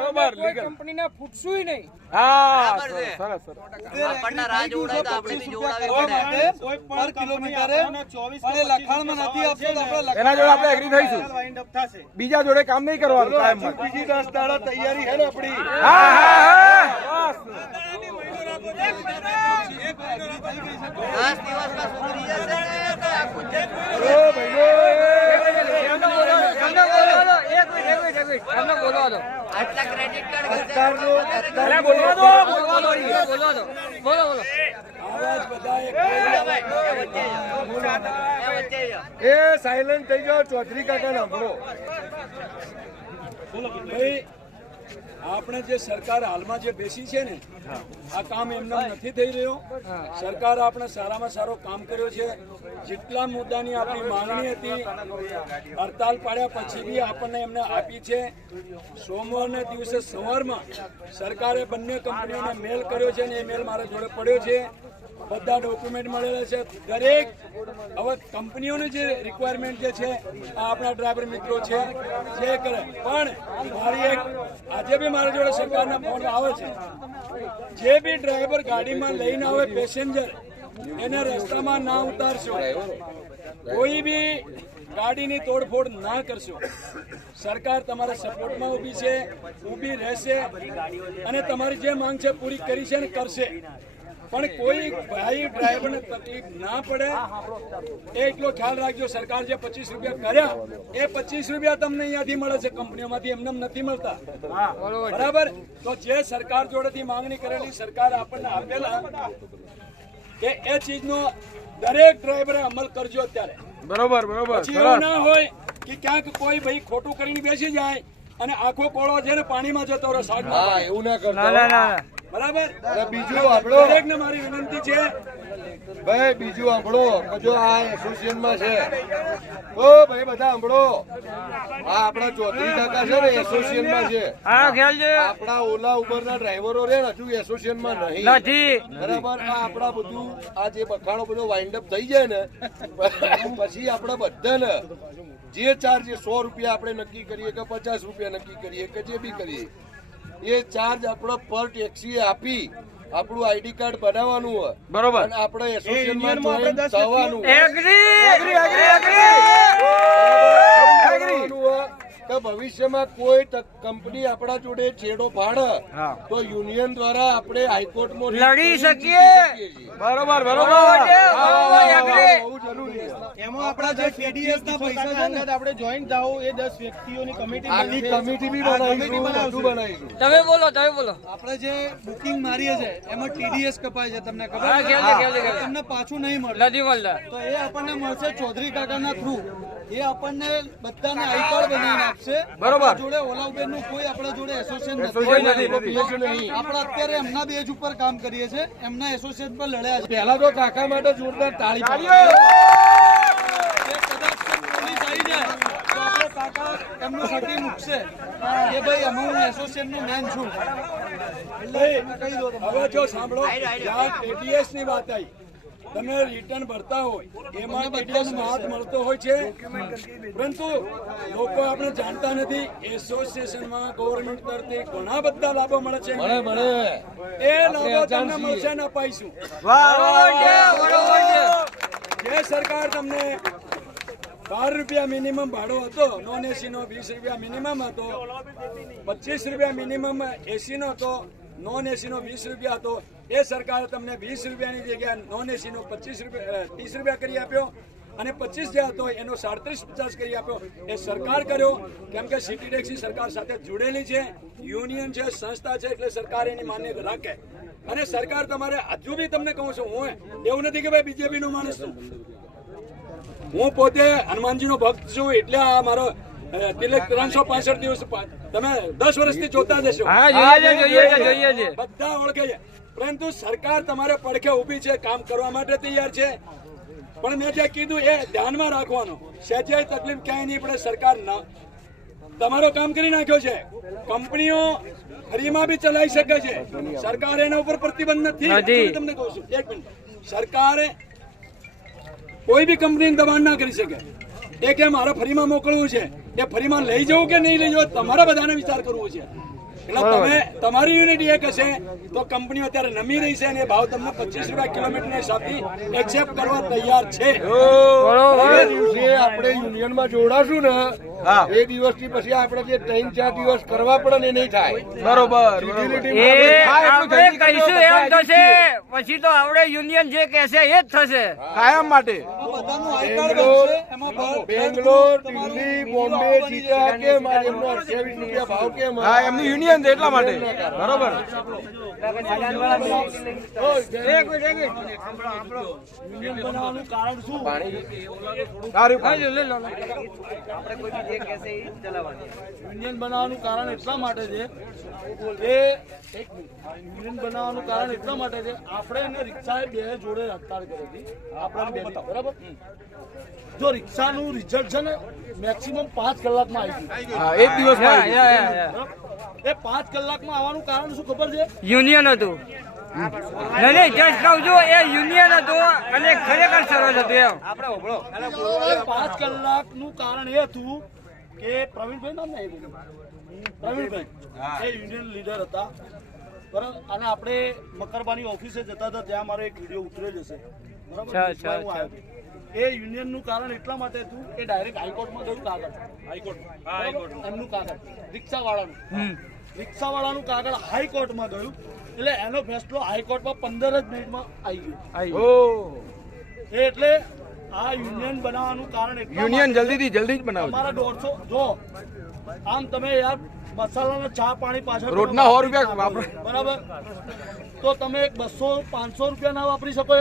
બરોબર કોઈ કંપનીને ફૂટશું નહીં. હા સરસ સરસ આપણને રાજ ઉડાય તો આપણે બી જોડાવી કોઈ પર કિલોમીટરે અને લખાણમાં નથી આપશો તો આપણે એના જોડે આપણે એગ્રી થઈશું. વાઇન્ડ અપ થશે. બીજા જોડે કામ નહીં કરવાનું કાયમ માટે. બીજી 10 દાડા તૈયારી છે ને આપણી. હા હા બસ 10 દિવસમાં સુધરી જશે ને તો આખું ઓ ભાઈઓ આટલા ક્રેડિટ કાર્ડ અરે બોલવા દો આવાજ બધા એ સાયલેન્ટ થઈ જાઓ. ચૌધરી કાકા સાંભળો. ભાઈ આપણે જે સરકાર હાલમાં જે બેસી છે ને આ કામ એમને નથી થઈ રહ્યો. સરકાર આપણે સારામાં સારો કામ કર્યો છે. જેટલા મુદ્દાની આપણી માંગણી હતી હડતાલ પાડ્યા પછી બી આપણને એમને આપી છે. સોમવારના દિવસે સવારમાં સરકારે બંને કંપનીઓને મેલ કર્યો છે અને એ મેલ મારા જોડે પડ્યો છે. બધા ડોક્યુમેન્ટ મળેલા છે. દરેક હવે કંપનીઓની જે રિક્વાયરમેન્ટ જે છે આ આપણા ડ્રાઈવર મિત્રો છે જે કરે. પણ મારી એક આજે બી મારા જોડે સરકારના ફોન આવે છે. જે બી ડ્રાઈવર ગાડીમાં લઈને આવે પેસેન્જર એને રસ્તામાં ના ઉતારશો. કોઈ બી ગાડીની તોડફોડ ના કરશો. સરકાર તમારા સપોર્ટમાં ઊભી છે, ઊભી રહેશે અને તમારી જે માંગ છે પૂરી કરી છે ને કરશે. પણ કોઈ ભાઈ ડ્રાઈવરને તકલીફ ના પડે એ એટલો ખ્યાલ રાખજો. સરકાર જે 25 રૂપિયા કર્યા એ 25 રૂપિયા તમને અહીંયાથી મળે છે, કંપનીઓમાંથી એમને નથી મળતા. બરાબર? તો જે સરકાર જોડેથી માંગણી કરેલી સરકાર આપણને આપેલા કે એ ચીજનો દરેક ડ્રાઈવરે અમલ કરજો અત્યારે. બરોબર બરોબર પછી એવું ના હોય કે ક્યાંક કોઈ ભાઈ ખોટું કરીને બેસી જાય અને આખો કોળો છે ને પાણીમાં જતો રહે. હા એવું ના કરતા. બરાબર? બીજું આપણો દરેકને મારી વિનંતી છે ભાઈ બીજું સાંભળો કે જો આ એસોસિએશનમાં છે ઓ ભાઈ બધા સાંભળો. આ આપણા ચૌધરી કાકા છે ને એસોસિએશનમાં છે. આપણા ઓલા ઉબરના ડ્રાઈવરો રે ને હજુ એસોસિએશનમાં નથી. બરાબર? આ આપણા બધું આ જે બખાડો બધો વાઇન્ડ અપ થઈ જાય ને પછી આપણે બધાને જે ચાર્જ 100 રૂપિયા આપણે નક્કી કરીએ કે 50 રૂપિયા નક્કી કરીએ કે જે બી કરીએ એ ચાર્જ આપણો પર ટેક્સી આપી આપણું આઈડી કાર્ડ બનાવવાનું હોય. બરોબર? અને આપણે એસોસિએશનમાં જોઈન થવાનું. કે ભવિષ્યમાં કોઈ કંપની આપણા જોડે છેડો ફાડે તો યુનિયન દ્વારા આપણે હાઈકોર્ટમાં લડી શકીએ. બરોબર બરોબર બહુ જરૂરી છે. એમાં આપણા જે TDS ના પૈસા છે ને આપણે જોઈન થાઓ એ 10 વ્યક્તિઓની કમિટી આની કમિટી બી બનાવીશું. તમે બોલો આપણે જે બુકિંગ મારીએ છે એમાં TDS કપાય છે. તમને ખબર છે? તમને પાછું નહીં મળે તો એ આપણને મળશે ચૌધરી કાકાના થ્રુ. એ આપણને બધાને આઈ કાર્ડ બનાવીને આપશે. બરોબર? જોડે ઓલા ઉબેર નું કોઈ આપણા જોડે એસોસિએશન નથી. આપણે અત્યારે એમના બેજ ઉપર કામ કરીએ છીએ. એમના એસોસિએશન પર લડ્યા છે. પહેલા તો કાકા માટે જોરદાર તાળી પાડો. પોલીસ આવી જાય તો આપણે કાકા એમનું સર્ટી મૂકશે કે ભાઈ અમે હું એસોસિએશનનો મેન છું. હવે જો સાંભળો, જ્યાં TDS ની વાત આવી તમે રિટર્ન ભરતા હોય એમાં TDS નો હાથ મળતો હોય છે. પરંતુ લોકો આપણે જાણતા નથી એસોસિએશનમાં ગવર્મેન્ટ તરફથી ઘણા બધા લાભો મળે છે. એ લાભો તમને મળશે ને અપાઈશું. જે સરકાર તમને 12 રૂપિયા મિનિમમ ભાડો હતો, નોન એસી નો 20 રૂપિયા મિનિમમ હતો, 25 રૂપિયા મિનિમમ એસી નો હતો, નોન એસી નો 20 રૂપિયા હતો. એ સરકારે તમને 20 રૂપિયાની જગ્યાએ નોન એસી નો 30 રૂપિયા કરી આપ્યો અને 25 જે હતો એનો 37-50 કરી આપ્યો. એ સરકાર કર્યો કેમ કે સિટી ટેક્સી સરકાર સાથે જોડેલી છે, યુનિયન છે, સંસ્થા છે, એટલે સરકાર એની માન્ય રાખે. અને સરકાર તમારે હજુ બી તમને કહું છું, હું એવું નથી કે ભાઈ બીજેપી નો માણસ છું. હું પોતે હનુમાનજીનો ભક્ત છું. એટલે આ મારો તિલક 365 દિવસ તમે 10 વર્ષથી જોતા જશો. બધા ઓળખે છે. પરંતુ સરકાર તમારે પડખે ઊભી છે, કામ કરવા માટે તૈયાર છે. પણ મેં જે કીધું એ ધ્યાનમાં રાખવાનું. સહેજે તકલીફ ક્યાંય નહીં પડે. સરકાર તમારો કામ કરી નાખ્યો છે. કંપનીઓ ફરીમાં બી ચલાવી શકે છે. સરકાર એના ઉપર પ્રતિબંધ નથી. તમને કહું છું, એક મિનિટ. સરકારે કોઈ બી કંપની દબાણ ના કરી શકે. એ કે મારે ફરીમાં મોકલવું છે, એ ફરીમાં લઈ જવું કે નહીં લઈ જવું તમારા બધાને વિચાર કરવો છે. એટલે તમે તમારી યુનિટી એક હશે તો કંપનીઓ અત્યારે નમી રહી છે અને એ ભાવ તમને 25 રૂપિયા કિલોમીટરના હિસાબથી એક્સેપ્ટ કરવા તૈયાર છે. એ દિવસે આપણે યુનિયનમાં જોડાશું ને એ દિવસથી પછી આપણે જે 3-4 દિવસ કરવા પડે ને એ નહીં થાય. બરોબર આપણે કહીશું એમ થશે, પછી તો આપણે યુનિયન જે કહેશે એ જ થશે. કાયમ માટે બેંગ્લોર, દિલ્હી, બોમ્બે, ચિકા કે મારે એમનો 28 રૂપિયા ભાવ કેમ? હા એમનું યુનિયન છે એટલા માટે બરોબર. યુનિયન બનાવવાનું કારણ શું? યુનિયન બનાવવાનું કારણ એટલા માટે છે કે યુનિયન બનાવવાનું કારણ એટલા માટે છે આપણે એને રિક્ષાએ બે જોડે હડતાળ કરી હતી. આપણે બે બરાબર. જો રિક્ષાનું રિઝલ્ટ છે ને મેક્સિમમ 5 કલાકમાં આવી ગયું. હા એક દિવસમાં એ 5 કલાકમાં આવવાનું કારણ શું ખબર છે? યુનિયન હતું. નહીં જસ્ટ કહું છું, એ યુનિયન હતું અને ખરેખર સરસ હતું એમ. એ 5 કલાકનું કારણ એ હતું કે પ્રવીણભાઈ નામ ને પ્રવીણભાઈ એ યુનિયન લીડર હતા બરાબર. અને આપણે મકરબાની ઓફિસે જતા હતા, ત્યાં મારો એક વિડીયો ઉતરેલ હશે બરાબર. હું આવ્યો. એ યુનિયનનું કારણ એટલા માટે હતું કે ડાયરેક્ટ હાઈકોર્ટમાં ગયું કાગળ. હાઈકોર્ટ એમનું કાગળ રિક્ષાવાળાનું કાગળ હાઈકોર્ટમાં ગયું એટલે એનો ફેસલો હાઈકોર્ટમાં 15 જ મિનિટમાં આવી ગયો. એટલે આ યુનિયન બનાવવાનું કારણ યુનિયન જલ્દી જ બનાવજો. તમારા 150 જો આમ તમે યાર મસાલાના ચા પાણી પાછળ રોજના 100 રૂપિયા વાપરો બરાબર, તો તમે 200-500 રૂપિયા ના વાપરી શકો.